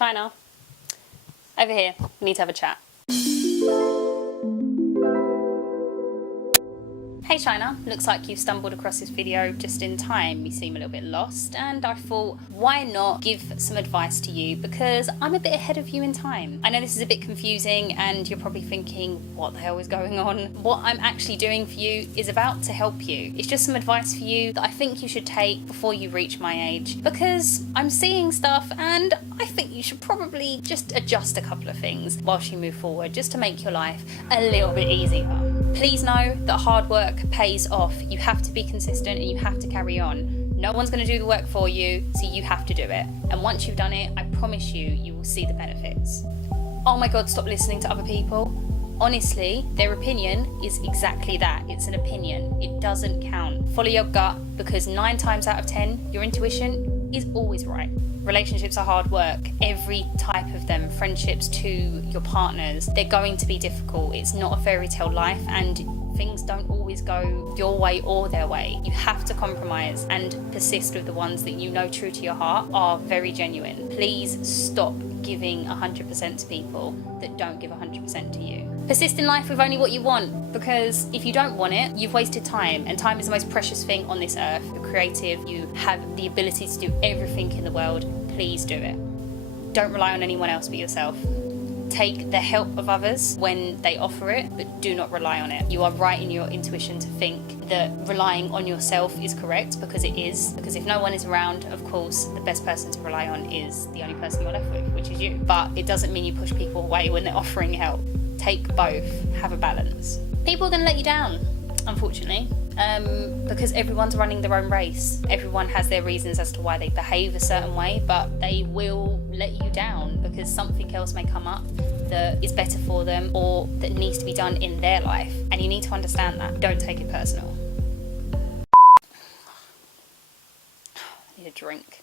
Chyna, over here, we need to have a chat. Hey Chyna, looks like you've stumbled across this video just in time. You seem a little bit lost, and I thought, why not give some advice to you, because I'm a bit ahead of you in time. I know this is a bit confusing and you're probably thinking, what the hell is going on? What I'm actually doing for you is about to help you. It's just some advice for you that I think you should take before you reach my age, because I'm seeing stuff and I think you should probably just adjust a couple of things whilst you move forward, just to make your life a little bit easier. Please know that hard work pays off. You have to be consistent and you have to carry on. No one's going to do the work for you, so you have to do it. And once you've done it, I promise you, you will see the benefits. Oh my God, stop listening to other people. Honestly, their opinion is exactly that. It's an opinion. It doesn't count. Follow your gut, because 9 times out of 10, your intuition is always right. Relationships are hard work, every type of them, friendships to your partners, they're going to be difficult. It's not a fairy tale life, and things don't always go your way or their way. You have to compromise and persist with the ones that you know true to your heart are very genuine. Please stop giving 100% to people that don't give 100% to you. Persist in life with only what you want, because if you don't want it, you've wasted time, and time is the most precious thing on this earth. You're creative, you have the ability to do everything in the world. Please do it. Don't rely on anyone else but yourself. Take the help of others when they offer it, but do not rely on it. You are right in your intuition to think that relying on yourself is correct, because it is. Because if no one is around, of course, the best person to rely on is the only person you're left with, which is you. But it doesn't mean you push people away when they're offering help. Take both, have a balance. People are going to let you down, unfortunately, because everyone's running their own race. Everyone has their reasons as to why they behave a certain way, but they will let you down because something else may come up that is better for them or that needs to be done in their life. And you need to understand that. Don't take it personal. I need a drink.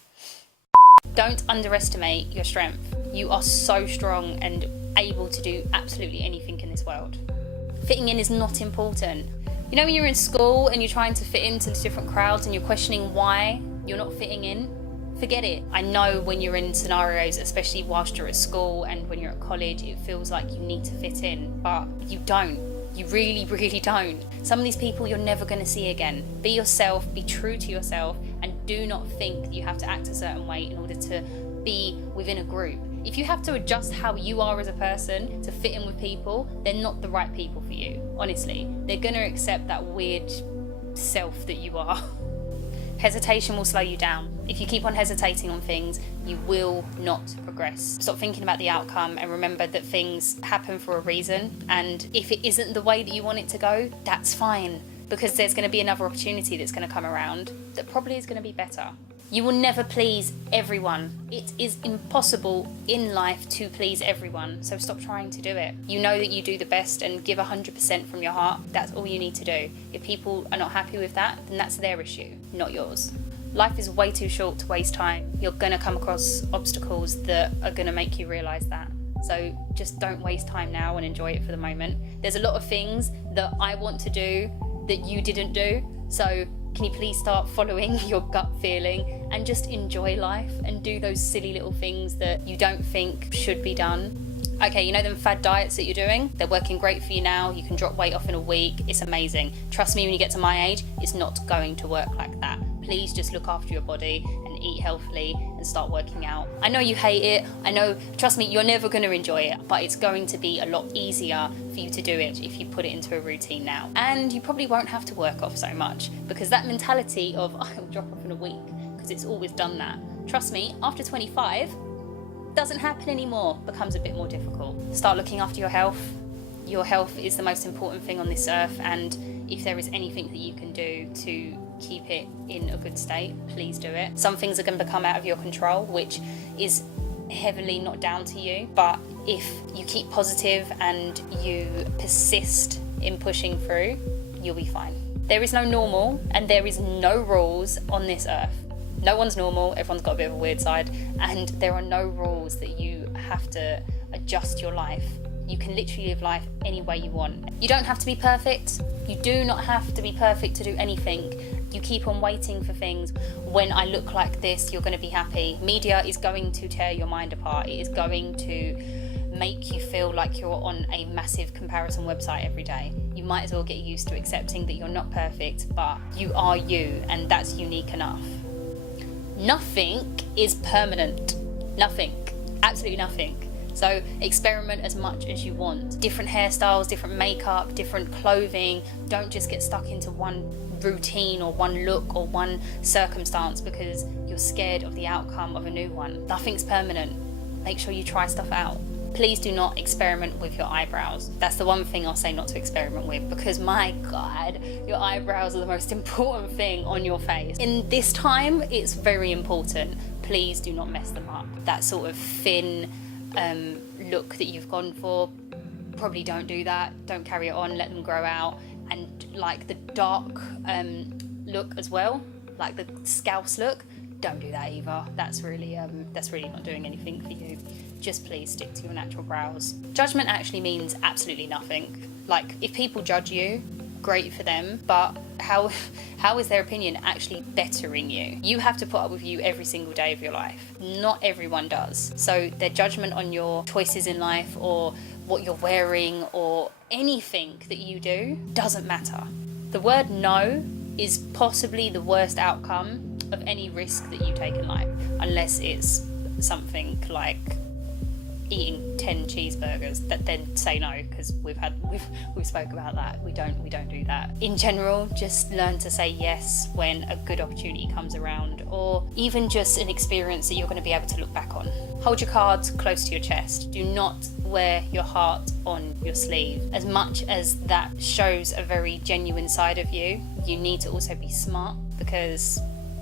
Don't underestimate your strength. You are so strong and able to do absolutely anything in this world. Fitting in is not important. You know when you're in school and you're trying to fit into different crowds and you're questioning why you're not fitting in? Forget it. I know when you're in scenarios, especially whilst you're at school and when you're at college, it feels like you need to fit in, but you don't. You really, really don't. Some of these people you're never going to see again. Be yourself, be true to yourself, and do not think that you have to act a certain way in order to be within a group. If you have to adjust how you are as a person to fit in with people, they're not the right people for you. Honestly, they're going to accept that weird self that you are. Hesitation will slow you down. If you keep on hesitating on things, you will not progress. Stop thinking about the outcome and remember that things happen for a reason. And if it isn't the way that you want it to go, that's fine, because there's going to be another opportunity that's going to come around that probably is going to be better. You will never please everyone. It is impossible in life to please everyone, so stop trying to do it. You know that you do the best and give 100% from your heart. That's all you need to do. If people are not happy with that, then that's their issue, not yours. Life is way too short to waste time. You're going to come across obstacles that are going to make you realise that. So just don't waste time now and enjoy it for the moment. There's a lot of things that I want to do that you didn't do, so can you please start following your gut feeling and just enjoy life and do those silly little things that you don't think should be done? Okay, you know them fad diets that you're doing? They're working great for you now. You can drop weight off in a week. It's amazing. Trust me, when you get to my age, it's not going to work like that. Please just look after your body and eat healthily and start working out. I know you hate it. I know, trust me, you're never going to enjoy it, but it's going to be a lot easier for you to do it if you put it into a routine now. And you probably won't have to work off so much, because that mentality of I'll drop off in a week, because it's always done that. Trust me, after 25, doesn't happen anymore, becomes a bit more difficult. Start looking after your health. Your health is the most important thing on this earth, and if there is anything that you can do to keep it in a good state, please do it. Some things are going to become out of your control, which is heavily not down to you, but if you keep positive and you persist in pushing through, you'll be fine. There is no normal and there is no rules on this earth. No one's normal, everyone's got a bit of a weird side, and there are no rules that you have to adjust your life. You can literally live life any way you want. You don't have to be perfect. You do not have to be perfect to do anything. You keep on waiting for things. When I look like this, you're going to be happy. Media is going to tear your mind apart. It is going to make you feel like you're on a massive comparison website every day. You might as well get used to accepting that you're not perfect, but you are you, and that's unique enough. Nothing is permanent. Nothing. Absolutely nothing. So experiment as much as you want. Different hairstyles, different makeup, different clothing. Don't just get stuck into one routine or one look or one circumstance because you're scared of the outcome of a new one. Nothing's permanent. Make sure you try stuff out. Please do not experiment with your eyebrows. That's the one thing I'll say not to experiment with, because my God, your eyebrows are the most important thing on your face. In this time, it's very important. Please do not mess them up. That sort of thin look that you've gone for, probably don't do that. Don't carry it on, let them grow out. And like the dark look as well, like the scouse look, don't do that either. That's really not doing anything for you. Just please stick to your natural brows. Judgment actually means absolutely nothing. Like, if people judge you, great for them, but how is their opinion actually bettering you? You have to put up with you every single day of your life. Not everyone does. So their judgment on your choices in life or what you're wearing or anything that you do doesn't matter. The word no is possibly the worst outcome of any risk that you take in life, unless it's something like eating 10 cheeseburgers, that then say no, because we've spoke about that. We don't do that. In general, just learn to say yes when a good opportunity comes around, or even just an experience that you're going to be able to look back on. Hold your cards close to your chest. Do not wear your heart on your sleeve. As much as that shows a very genuine side of you, you need to also be smart, because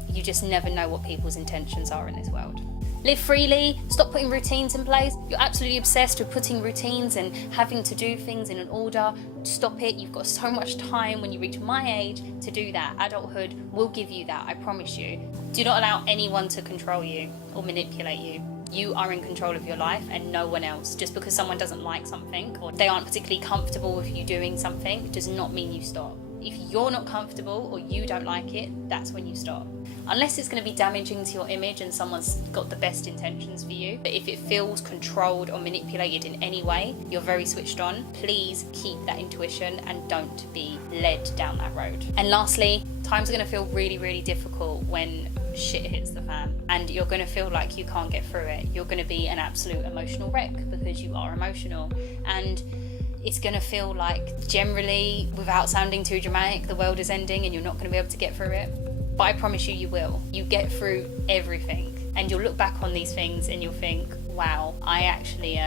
you just never know what people's intentions are in this world. Live freely, stop putting routines in place. You're absolutely obsessed with putting routines and having to do things in an order. Stop it. You've got so much time when you reach my age to do that. Adulthood will give you that, I promise you. Do not allow anyone to control you or manipulate you. You are in control of your life and no one else. Just because someone doesn't like something or they aren't particularly comfortable with you doing something does not mean you stop. If you're not comfortable or you don't like it, that's when you stop. Unless it's going to be damaging to your image and someone's got the best intentions for you. But if it feels controlled or manipulated in any way, you're very switched on, please keep that intuition and don't be led down that road. And lastly, times are going to feel really, really difficult when shit hits the fan and you're going to feel like you can't get through it. You're going to be an absolute emotional wreck because you are emotional, and it's going to feel like, generally, without sounding too dramatic, the world is ending and you're not going to be able to get through it. But I promise you, you will. You get through everything. And you'll look back on these things and you'll think, wow, I actually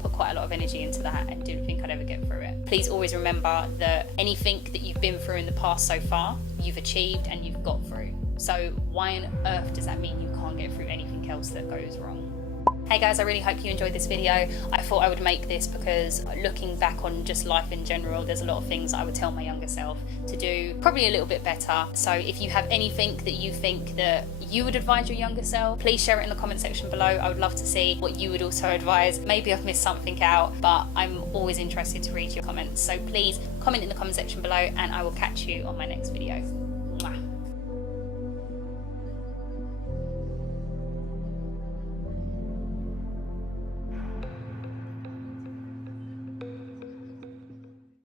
put quite a lot of energy into that and didn't think I'd ever get through it. Please always remember that anything that you've been through in the past so far, you've achieved and you've got through. So why on earth does that mean you can't get through anything else that goes wrong? Hey guys, I really hope you enjoyed this video. I thought I would make this because looking back on just life in general, there's a lot of things I would tell my younger self to do probably a little bit better. So if you have anything that you think that you would advise your younger self, please share it in the comment section below. I would love to see what you would also advise. Maybe I've missed something out, but I'm always interested to read your comments. So please comment in the comment section below and I will catch you on my next video. Mwah.